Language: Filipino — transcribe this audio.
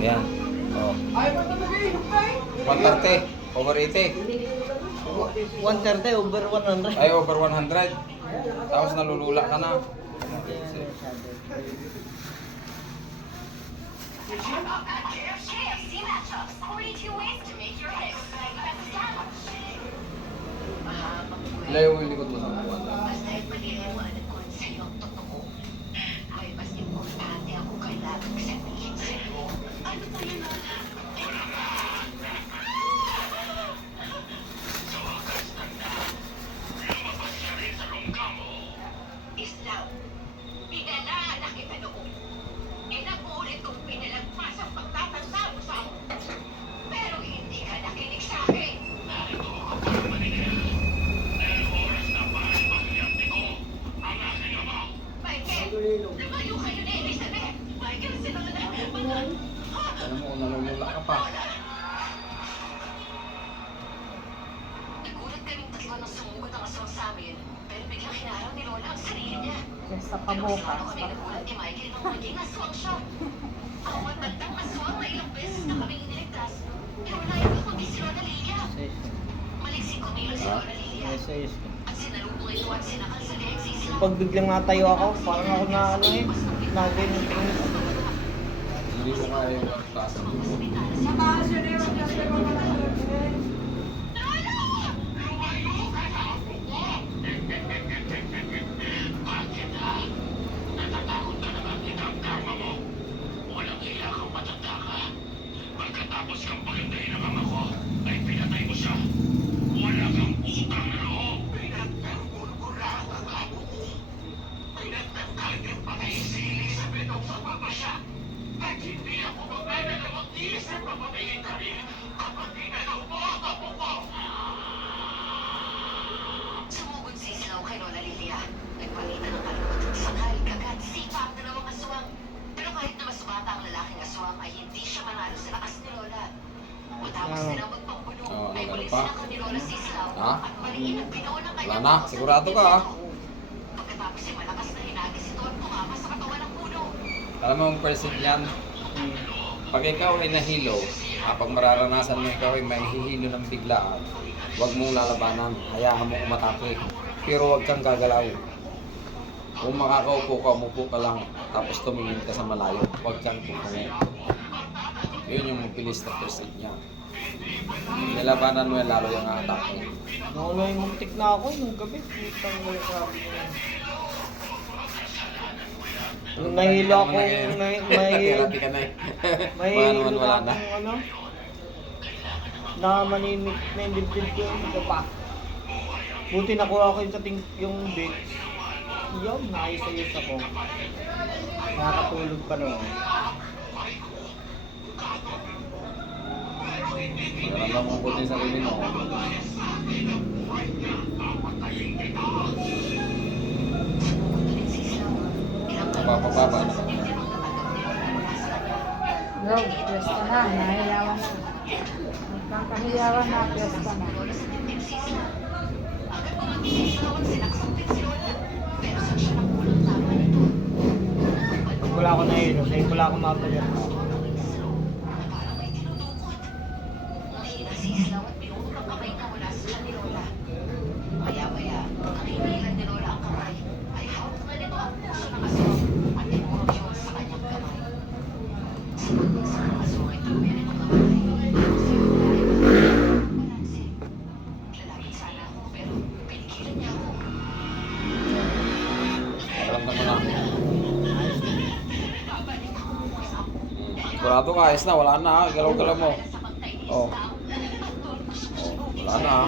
Ayan. Oh. 130 over 80. 130 over 100. Ay, over 100. Tapos nalulula ka na. KFC matchups. 42 ways to make your hits. Layo mo yung likod mo sa kuwan. Basta ipaliliwanag ko sa'yo ang totoo. Ay, mas importante ako kailangan sabihin sa'yo. Ano ba yun? Islam, pinalanak kita noon. Inabulit kong pinalagpas ang pagtatanda mo sa akin. Pero hindi ka nakinig sa akin. Narito ako para manigil. Dahil oras na para ipakiyante ko ang aking ama. Michael, lumayo kayo ni Elizabeth. Michael, sila ka na. Alam mo, nalulula ka pa. Nagulat kaming tatlo nang sumugod ang aswang sa amin. Pero biglang hinarang ni Lola ang sarili niya. Sa Pero mas pabukas. lalo kami nagulat ni Michael nung naging aswang siya. Ang matandang aswang na ilang beses na kaming iniligtas. Pero wala iba kundi si Lola Lilia. Maliksing kumilos si Lola Lilia. At sinalubong ito at sinakal sa leeg si Islam. Pag biglang natayo ako, parang ako na ano eh. Naging Hindi ko kaya yung taas ng dugo. Sa taas yun eh, wag kasi Bakit ha? Natatakot ka na makita ang karma mo. Walang hiya kang matanda ka. Pagkatapos kang pagandahin ng ama ko, ay pinatay mo siya. Wala kang utang na loob. Pinagtanggol-gula ang amo ko. Pinagtanggal niyang patay si Elizabeth ang pagpapasya. At hindi ako magdadalawang isip na patayin ka rin kapag ginagaw mo ang apo ko. Sumugod si Islaw kay Lola Lilia. Nagpalitan ng kaluluwat sanghal, kagat, sipa ang dalawang aswang. Pero kahit na mas bata ang lalaking aswang, ay hindi siya manalo sa lakas ni Lola. Matapos nila magpanggulo, ay ano muling pa? sinakal ni Lola si Islaw Ha? at mariin ang binuo ng Wala kanyang na, sigurado ka ha? Pagkatapos ay malakas na hinagis ito at tumama sa katawan ng puno. Alam mo ang percent yan? Pag ikaw ay nahilo, kapag mararanasan mo ikaw ay mahihilo ng biglaan, huwag mong lalabanan, hayaan mo umatake. Pero huwag kang gagalaw. Kung makakaupo ka, umupo ka lang, tapos tumingin ka sa malayo, huwag kang tutungo. Yun yung bilis na percent niya. Nilabanan mo yan lalo yung atake. Nakulo yung muntik na ako nung gabi. Putang wala ka. Nung nahilo ako, Therapy ka na eh. Baka mahilo naman na wala na. akong ano. Nakamanimik na yung dibdib ko yung pa. Buti nakuha ko yung bit. Yun, naayos-ayos ako. Nakakatulog pa noon. Alam mo buti sa sarili mo. Napapababa na ka. Go, piyesta na, nahiyawan na. Magkakahiyawan na, piyesta na. Agad pumagising sa lawan, sinaksampit si Lola. Pero saan siya nakulang tama nito? Pag wala ako nahilo, sa'yo wala akong mapalit. Na parang may tinudukot. Mahina si Islaw at binuhok ang kamay na wala sa ni Lola. Maya-maya, nang hinilan ni Lola ang kamay, ay hawak na nito ang puso ng aswang at tinurok yun sa kanyang kamay. Sa pagbagsak ng aswang ay tumirin ang kamay. Si Lola ay balanse. Lalapit sana ako pero pinigilan niya ako. Paramdam mo na. Babalik ako sa ako. Sigurado ka, ayos na, wala na ha. Galaw-galaw mo. Sa pagtay ni Oh. Islaw, at tulog ko siya. Wala na ha.